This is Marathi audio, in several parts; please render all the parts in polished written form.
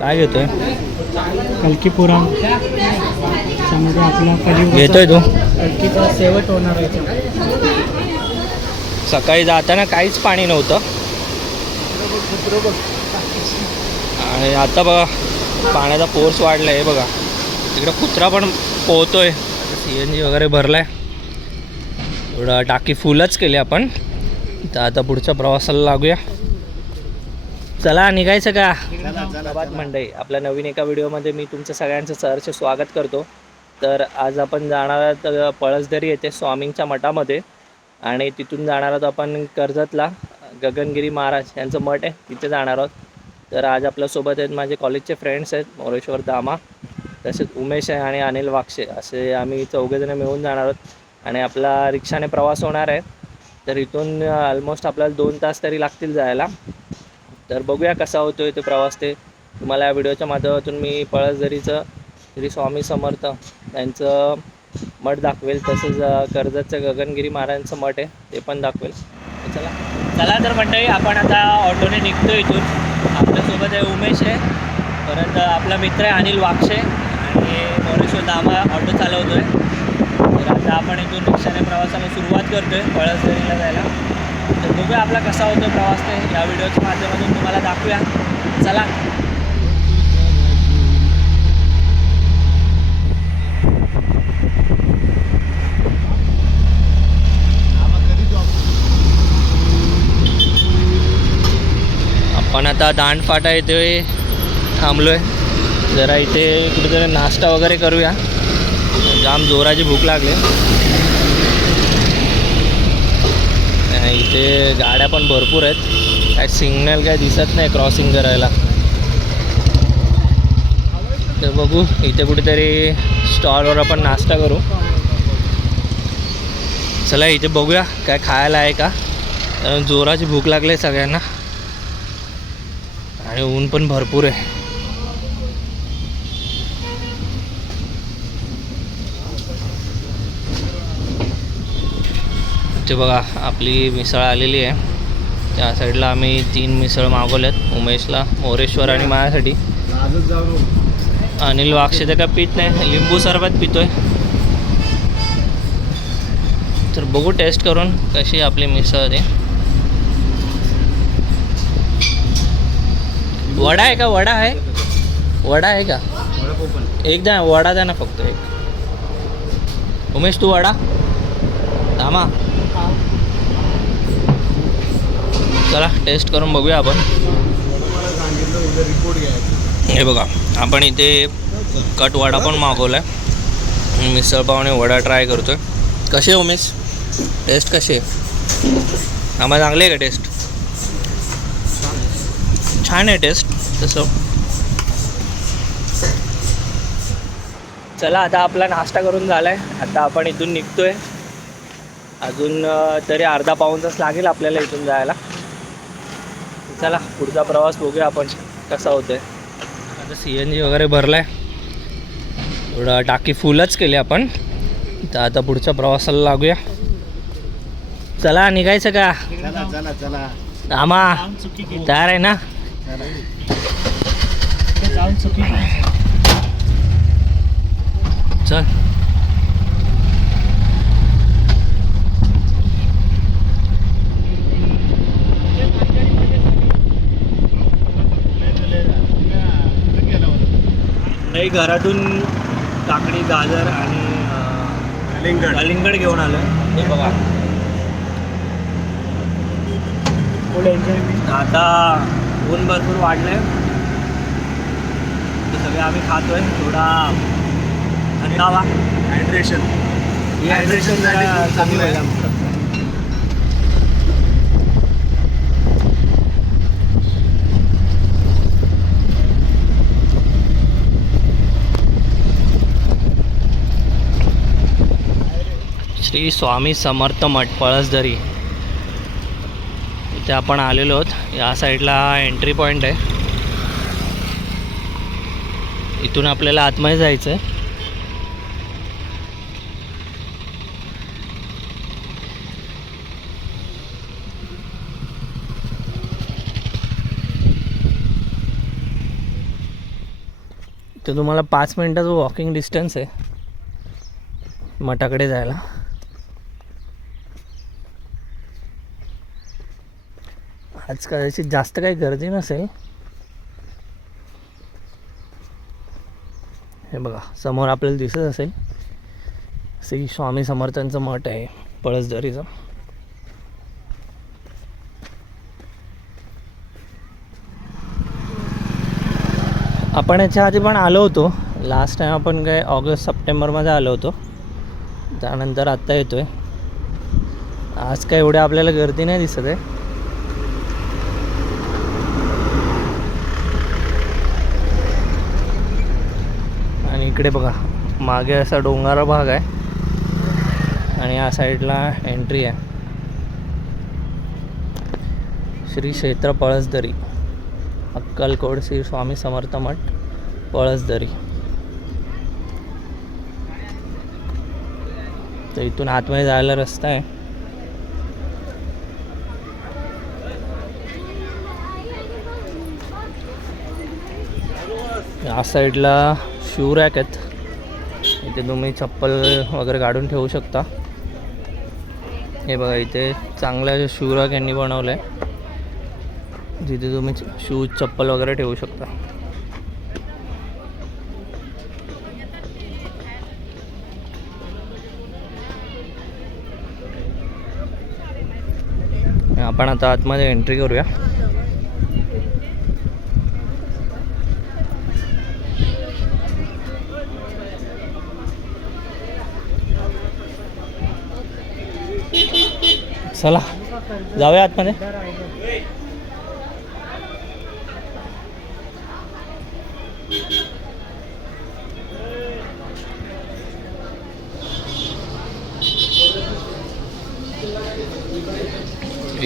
काय घेतोय? कल्की पुराण त्यामध्ये आपला घेतोय तू? कल्कीचा शेवट होणार आहे. सकाळी जाताना काहीच पाणी नव्हतं आणि आता बघा पाण्याचा फोर्स वाढला आहे. बघा तिकडं कुत्रा पण पोहतोय. CNG वगैरे भरलाय. एवढा टाकी फुलच केली आपण. तर आता पुढच्या प्रवासाला लागूया. चला निघायचं का? प्रभात मंडळी, आपल्या नवीन एका व्हिडिओमध्ये मी तुमचं सगळ्यांचं सहर्ष स्वागत करतो. तर आज आपण जाणार आहोत पळसदरी येथे स्वामींच्या मठामध्ये आणि तिथून जाणार आहोत आपण कर्जतला. गगनगिरी महाराज यांचं मठ आहे, तिथे जाणार आहोत. तर आज आपल्यासोबत आहेत माझे कॉलेजचे फ्रेंड्स आहेत, मोरेश्वर दामा, तसेच उमेश आहे आणि अनिल वाक्षे, असे आम्ही चौघेजण मिळून जाणार आहोत आणि आपला रिक्षाने प्रवास होणार आहे. तर इथून ऑलमोस्ट आपल्याला 2 तास तरी लागतील जायला. तर बघूया कसा होतो आहे तो प्रवास. ते तुम्हाला या व्हिडिओच्या माध्यमातून मी पळसदरीचं श्री स्वामी समर्थ यांचं मठ दाखवेल, तसेच कर्जतचं गगनगिरी महाराजांचं मठ आहे ते पण दाखवेल. चला चला तर मंडळी, आपण आता ऑटोने निघतो इथून. आपल्यासोबत आहे उमेश आहे, परत आपला मित्र आहे अनिल वाक्षे आणि मोरेश्वर दामा ऑटो चालवतो आहे. तर आता आपण इथून रिक्षाने प्रवासाला सुरुवात करतो आहे पळसदरीला जायला. तर बघूया आपला कसा होतो प्रवास, ते या व्हिडिओच्या माध्यमातून तुम्हाला दाखवूया. चला. आपण आता दांडफाटा इथे थांबलो आहे. जरा इथे कुठेतरी नाश्ता वगैरे करूया, जाम जोराची भूक लागली. इथे गाड्या पण भरपूर आहेत, काय सिग्नल काय दिसत नाही क्रॉसिंग करायला. तर बघू इथे कुठेतरी स्टॉलवर आपण नाश्ता करू. चला इथे बघूया काय खायला आहे का, कारण जोराची भूक लागली आहे सगळ्यांना आणि ऊन पण भरपूर आहे. ते बघा आपली मिसळ आलेली आहे. त्या साईडला आम्ही 3 मिसळ मागवल्यात, उमेशला, मोरेश्वर आणि माझ्यासाठी. अनिल वाक्षे ते काय पित नाही, लिंबू सरबत पितोय. तर बघू टेस्ट करून कशी आपली मिसळ ते. वडा आहे का? वडा आहे? वडा आहे का? एकदा वडा द्या ना फक्त एक. उमेश तू वडा थांबा. चला टेस्ट करून बघूया आपण. हे बघा आपण इथे कट वडा पण मागवला आहे, मिसळ पावने वडा ट्राय करतो आहे. कशी आहे उमेश, टेस्ट कशी आहे? आम्हाला चांगली आहे का टेस्ट? छान आहे टेस्ट तसं. चला आता आपला नाश्ता करून झाला आहे. आता आपण इथून निघतो आहे. अजून तरी अर्धा पाऊण तास लागेल आपल्याला इथून जायला. चला पुढचा प्रवास बघूया आपण कसा होतो आहे. आता CNG वगैरे भरला आहे, एवढा टाकी फुलच केली आपण. तर आता पुढच्या प्रवासाला लागूया. चला निघायचं का? चला चला. आमा तयार आहे ना? चल. नाही घरातून काकडी, गाजर आणि कलिंगड घेऊन आलो. हे बघा आता ऊन भरपूर वाढलंय, ते सगळे आम्ही खातोय. थोडा थंडावा, हायड्रेशन जरा कमी व्हायला. श्री स्वामी समर्थ मठ पळसदरी इथे आपण आलेलो आहोत. या साईडला एंट्री पॉईंट आहे, इथून आपल्याला आतमध्ये जायचं आहे. इथं तुम्हाला 5 मिनिटाचं वॉकिंग डिस्टन्स आहे मठाकडे जायला. आज कदाचित जास्त काही गर्दी नसेल. हे बघा समोर आपल्याला दिसत असेल श्री स्वामी समर्थांचं मठ आहे पळसदरीचं. आपण याच्या आधी पण आलो होतो. लास्ट टाइम आपण काय ऑगस्ट सप्टेंबरमध्ये आलो होतो. त्यानंतर आत्ता येतो आहे. आज काय एवढ्या आपल्याला गर्दी नाही दिसत आहे. आणि इकडे बघा मागे असा डोंगराळ भाग आहे आणि या साईडला एंट्री आहे. श्री क्षेत्र पळसदरी, अक्कलकोट श्री स्वामी समर्थ मठ पळसदरी. तर इथून आतमध्ये जायला रस्ता आहे. या साईडला शू रॅक आहेत. इथे तुम्ही चप्पल वगैरे काढून ठेवू शकता. हे बघा इथे चांगलं शू रॅक यांनी बनवलं आहे जिथे तुम्ही शूज चप्पल वगैरे ठेवू शकता. आपण आता आतमध्ये एंट्री करूया. चला जाऊया आतमध्ये.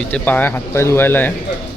इथे हातपाय धुवायला आहे.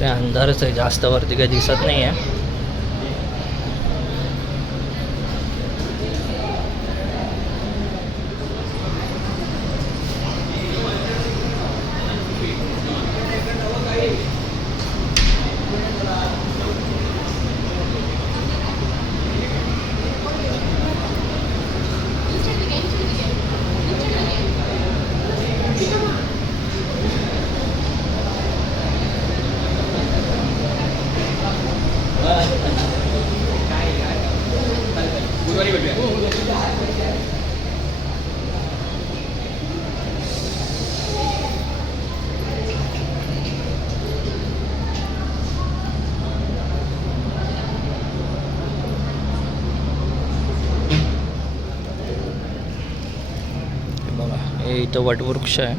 ते अंधारच आहे, जास्त वरती काही दिसत नाही आहे. हे इथं वटवृक्ष आहे.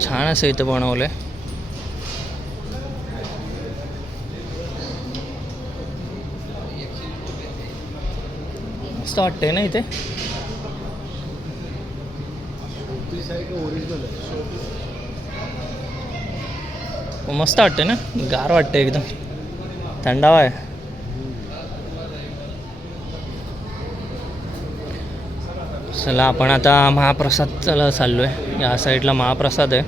छान असं इथं बनवलंय. मस्त वाटतंय ना इथे. मस्त वाटतंय ना, गार वाटतंय एकदम, थंडावा आहे. चला आपण आता महाप्रसादला चाललो आहे. या साईडला महाप्रसाद आहे.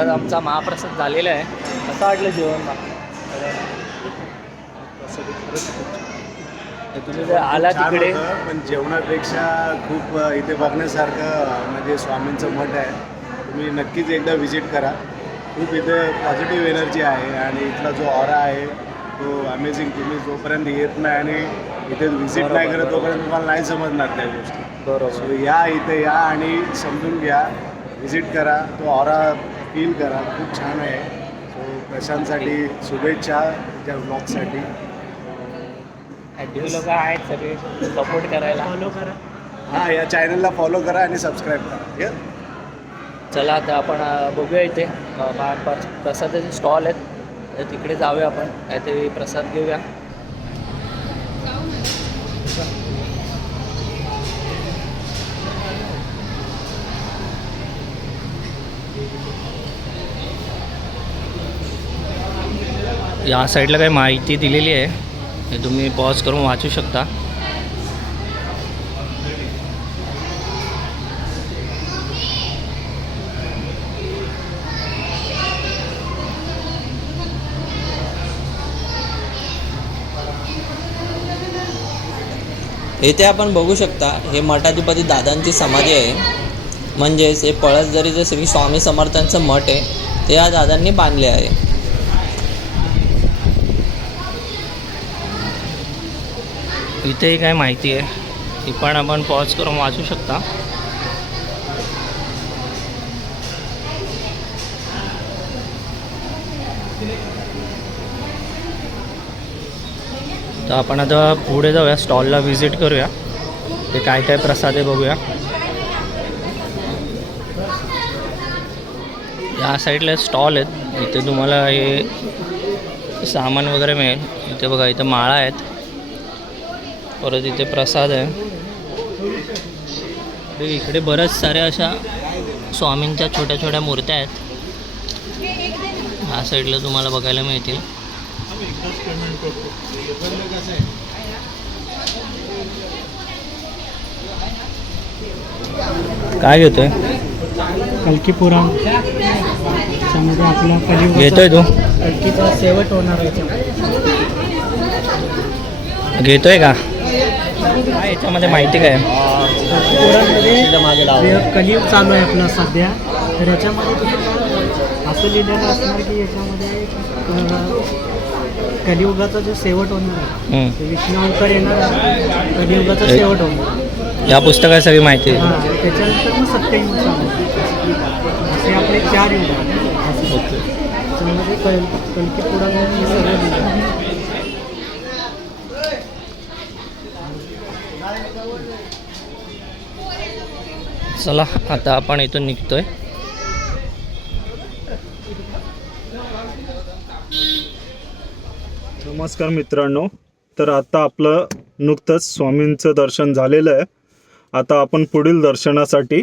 आत्ताच आमचा महाप्रसाद झालेला आहे. कसं वाटलं जेवण मग? तुम्ही जर आला छान तिकडे होतं, पण जेवणापेक्षा खूप इथे बघण्यासारखं म्हणजे स्वामींचं मठ आहे. तुम्ही नक्कीच एकदा व्हिजिट करा. खूप इथे पॉझिटिव्ह एनर्जी आहे आणि इथला जो ऑरा आहे तो अमेझिंग. तुम्ही जोपर्यंत येत नाही आणि इथे व्हिजिट नाही करत तोपर्यंत तुम्हाला नाही समजणार त्या गोष्टी. बरोबर. सो या इथे या आणि समजून घ्या, व्हिजिट करा, तो ऑरा फील करा. खूप छान आहे. सो प्रशांतसाठी शुभेच्छा त्या ब्लॉगसाठी. लोक आहेत सगळे सपोर्ट करायला. फॉलो करा. हां, या चॅनलला फॉलो करा आणि सबस्क्राईब करा. चला आता आपण बघूया इथे प्रसादाचे स्टॉल आहेत, तर तिकडे जाऊया आपण, काहीतरी प्रसाद घेऊया. या साईडला काही माहिती दिलेली आहे, हे तुम्ही पॉज करून वाचू शकता. येथे आपण बघू शकता हे मठाधिपती दादांची समाधी आहे. म्हणजेच हे पळसदरीचं श्री स्वामी समर्थांचं मठ आहे, ते या दादांनी बांधले आहे. इथेही काय माहिती आहे, ती पण आपण पॉज करून वाचू शकता. तर आपण आता पुढे जाऊया, स्टॉलला व्हिजिट करूया, ते काय काय प्रसाद आहे बघूया. या साईडला स्टॉल आहेत, इथे तुम्हाला हे सामान वगैरे मिळेल. इथे बघा, इथे माळा आहेत, परत इथे प्रसाद आहे. इकडे बऱ्याच साऱ्या अशा स्वामींच्या छोट्या छोट्या मूर्त्या आहेत, ह्या साईडला तुम्हाला बघायला मिळतील. काय घेतोय? कल्की पुराण त्यामध्ये आपला घेतोय तू? कल्कीचा शेवट होणार आहे याच्यामध्ये. घेतोय का? काय याच्यामध्ये माहिती काय? पुराणमध्ये जे कलियुग चालू आहे आपला सध्या, तर याच्यामध्ये तुम्हाला असं लिहिलेलं असणार की याच्यामध्ये कलियुगाचा जो शेवट होणार आहे, ते विष्णू अवतार येणार आहे, कलियुगाचा शेवट होणार. या पुस्तकात सगळी माहिती आहे. हां, त्याच्यानंतर मग सत्ययुग चालू असे आपले 4 युग आहेत. ओके. त्याच्यामध्ये कल्की पुराणामध्ये सगळं लिहिलं आहे. चला आता आपण इथून निघतोय. नमस्कार मित्रांनो, तर आता आपलं नुकतंच स्वामींचं दर्शन झालेलं आहे. आता आपण पुढील दर्शनासाठी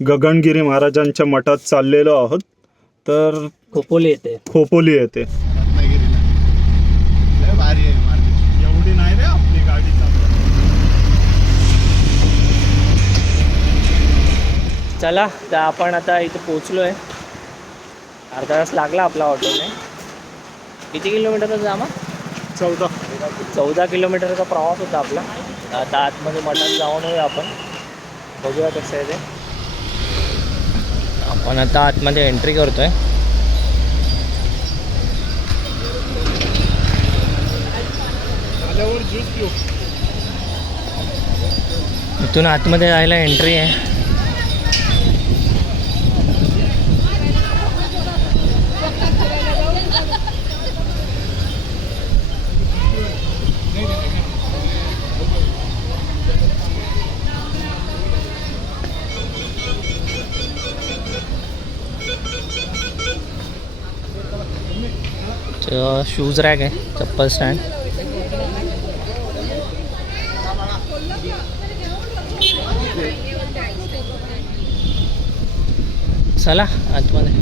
गगनगिरी महाराजांच्या मठात चाललेलो आहोत. तर खोपोली येते. खोपोली येते. भारी आहे मार्केट. एवढी नाही रे आपली गाडी चला तर आपण आता इथे पोचलो आहे. अर्धा तास लागला आपला ऑटोने. किती किलोमीटरचा जामा? 14 किलोमीटरचा प्रवास होता आपला. आता आतमध्ये मठात जाऊन येऊया आपण, बघूया कसं आहे ते. आपण आता आतमध्ये एंट्री करतोय. इथून आतमध्ये जायला एंट्री आहे. शूज रॅक आहे, चप्पल स्टँड. चला आतमध्ये.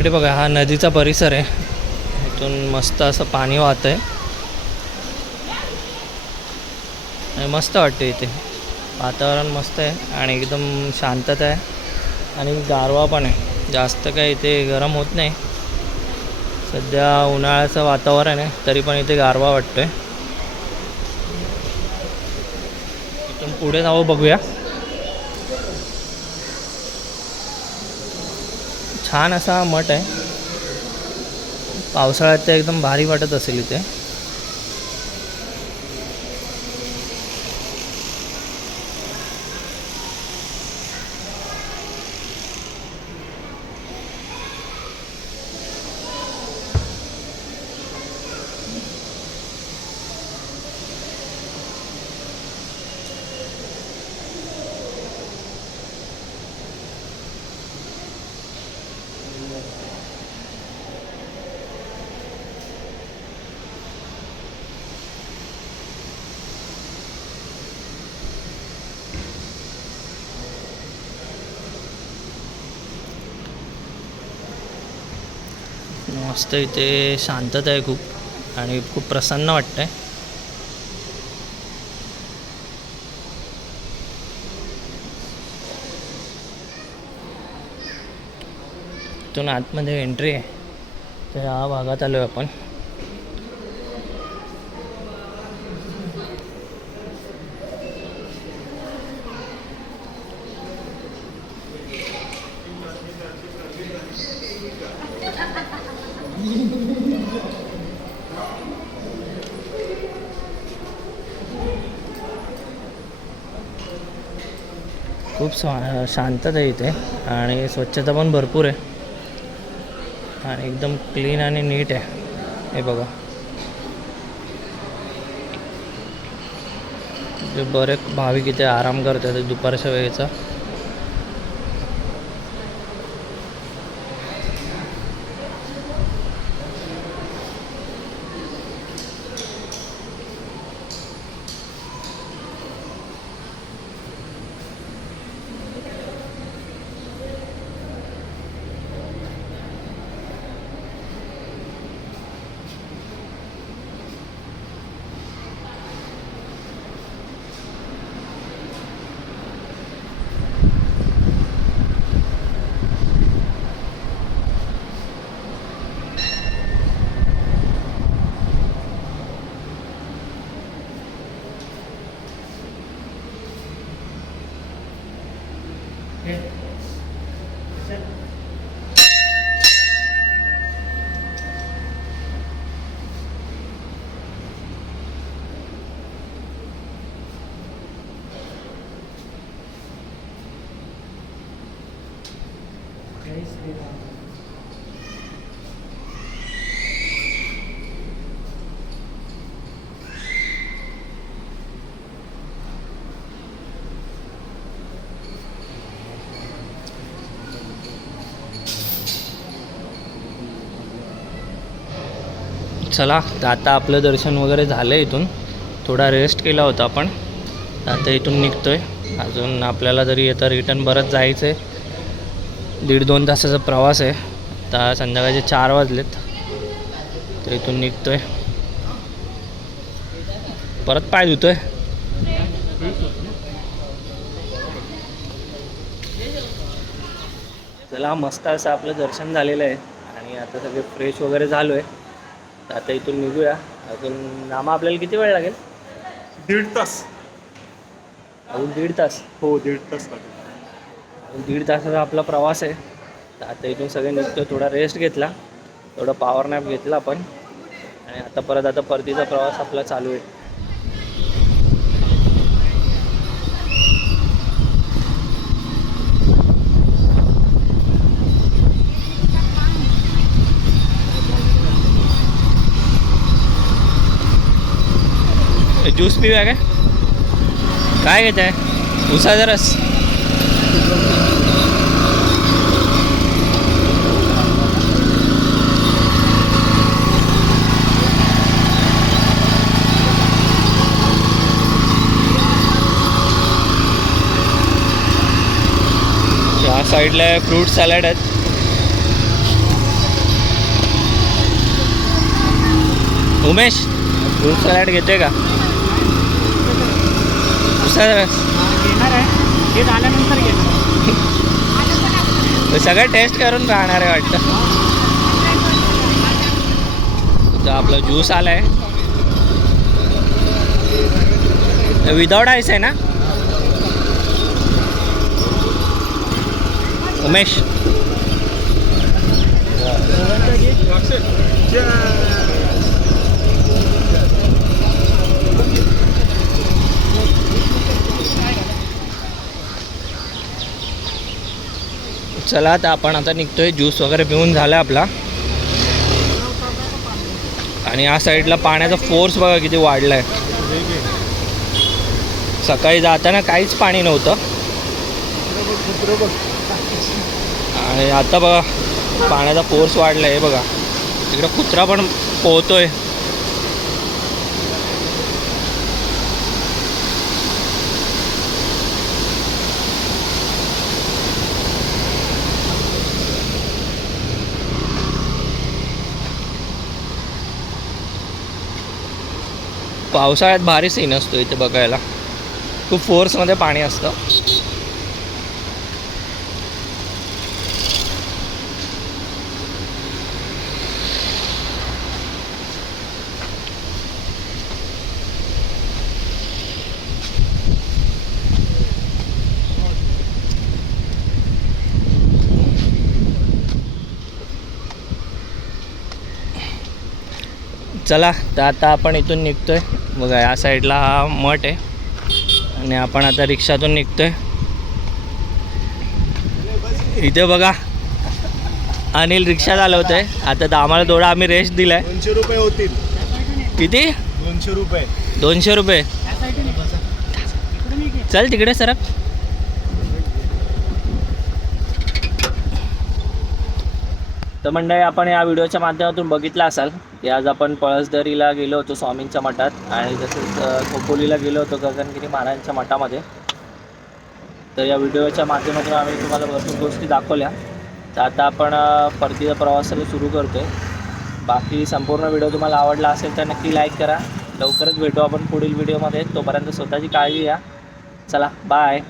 इकडे बघा हा नदीचा परिसर आहे. इथून मस्त असं पाणी वाहत आहे आणि मस्त वाटते इथे. वातावरण मस्त आहे आणि एकदम शांतता आहे आणि गारवा पण आहे. जास्त काय इथे गरम होत नाही. सध्या उन्हाळ्याचं वातावरण आहे तरी पण इथे गारवा वाटतोय. इथून पुढे जाऊ बघूया. छान असा मठ आहे. पावसाळ्यात तर एकदम भारी वाटत असेल इथे. मस्त इथे शांतता आहे खूप आणि खूप प्रसन्न वाटतंय. इथून आतमध्ये एंट्री आहे तर या भागात आलो आहे आपण. खूप शांतता आहे इथे आणि स्वच्छता पण भरपूर आहे आणि एकदम क्लीन आणि नीट आहे. हे बघा जे बरेच भाविक इथे आराम करतात दुपारच्या वेळेचा. चला तर आता आपलं दर्शन वगैरे झालं आहे. इथून थोडा रेस्ट केला होता आपण. आता इथून निघतो आहे. अजून आपल्याला जरी येतं रिटर्न परत जायचं आहे. 1.5-2 तासाचा प्रवास आहे. आता संध्याकाळचे 4 वाजलेत तर इथून निघतो आहे. परत पाय धुतो आहे. चला मस्त असं आपलं दर्शन झालेलं आहे आणि आता सगळे फ्रेश वगैरे झालो आहे. आता इथून निघूया. अजून नामा आपल्याला किती वेळ लागेल? 1.5 तास. अजून 1.5 तास? हो 1.5 तास लागेल. अजून 1.5 तासाचा आपला प्रवास आहे. तर आता इथून सगळे निघतो. थोडा रेस्ट घेतला, थोडा पॉवर नॅप घेतला आपण आणि आता परतीचा प्रवास आपला चालू आहे. ज्यूस पिऊया काय घेत आहे? उसाचा रस. या साईडला फ्रूट सॅलड आहेत. उमेश फ्रूट सॅलड घेते का? दुसरा रस. घेणार आहे, हे झाल्यानंतर घेणार. सगळं टेस्ट करून राहणार आहे वाटतं. तर आपला ज्यूस आला आहे, विदाउट आईस आहे ना उमेश? चला तर आपण आता निघतोय. ज्यूस वगैरे पिऊन झाला आपला. आणि या साईडला पाण्याचा फोर्स बघा किती वाढला आहे. सकाळी जाताना काहीच पाणी नव्हतं आणि आता बघा पाण्याचा फोर्स वाढला आहे. बघा तिकडं कुत्रा पण पोहतोय. पावसाळ्यात भारी सीन असतो इथे बघायला. खूप फोर्समध्ये पाणी असतं. चला तर आता आपण इथून निघतोय. बघा या साईडला हा मठ आहे आणि आपण आता रिक्षातून निघतोय. इथे बघा अनिल रिक्षा चालवतोय. आता तर आम्हाला थोडा आम्ही रेस्ट दिलाय. 200 रुपये होतील. किती? 200 रुपये. 200 रुपये. चल तिकडे सरक. तर मंडळी आपण या व्हिडिओच्या माध्यमातून बघितलं असाल की आज आपण पळसदरीला गेलो होतो स्वामींच्या मठात आणि तसेच खोपोलीला गेलो होतो गगनगिरी महाराजांच्या मठामध्ये. तर या व्हिडिओच्या माध्यमातून आम्ही तुम्हाला भरपूर गोष्टी दाखवल्या. तर आता आपण परतीचा प्रवासाला सुरू करतो आहे. बाकी संपूर्ण व्हिडिओ तुम्हाला आवडला असेल तर नक्की लाईक करा. लवकरच भेटू आपण पुढील व्हिडिओमध्ये. तोपर्यंत स्वतःची काळजी घ्या. चला बाय.